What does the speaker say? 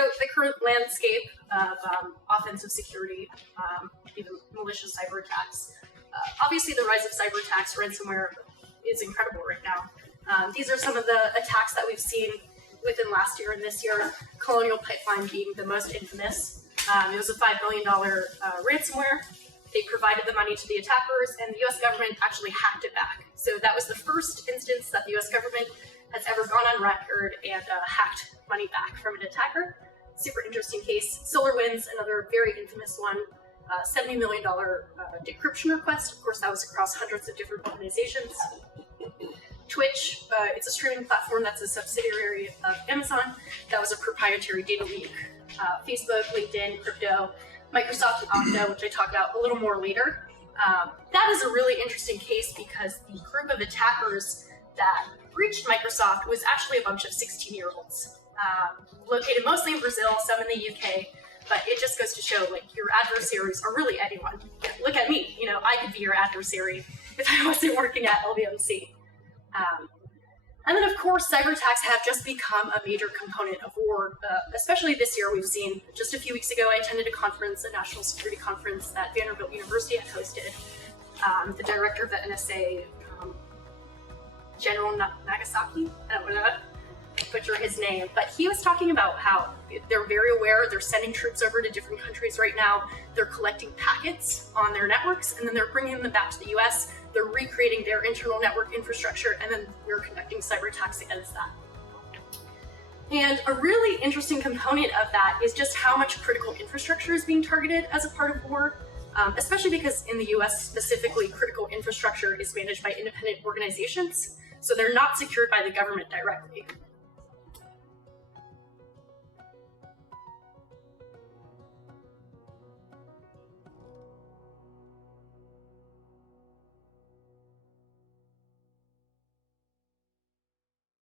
So the current landscape of offensive security, even malicious cyber attacks. Obviously, the rise of cyber attacks, ransomware, is incredible right now. These are some of the attacks that we've seen within last year and this year, Colonial Pipeline being the most infamous. It was a $5 million ransomware. They provided the money to the attackers, and the US government actually hacked it back. So that was the first instance that the US government has ever gone on record and hacked money back from an attacker. Super interesting case. SolarWinds, another very infamous one, $70 million decryption request. Of course, that was across hundreds of different organizations. Twitch, it's a streaming platform that's a subsidiary of Amazon. That was a proprietary data leak. Facebook, LinkedIn, crypto, Microsoft, and Okta, which I talk about a little more later. That is a really interesting case because the group of attackers that breached Microsoft was actually a bunch of 16-year-olds, located mostly in Brazil, some in the UK, but it just goes to show, like, your adversaries are really anyone. Look at me, you know, I could be your adversary if I wasn't working at LVMC. And then, of course, cyber attacks have just become a major component of war, especially this year. We've seen, just a few weeks ago, I attended a conference, a national security conference that Vanderbilt University had hosted. The director of the NSA, General Nagasaki, I don't want to butcher his name, but he was talking about how they're very aware, they're sending troops over to different countries right now, they're collecting packets on their networks, and then they're bringing them back to the US, they're recreating their internal network infrastructure, and then we're conducting cyber attacks against that. And a really interesting component of that is just how much critical infrastructure is being targeted as a part of war, especially because in the US specifically, critical infrastructure is managed by independent organizations, so they're not secured by the government directly.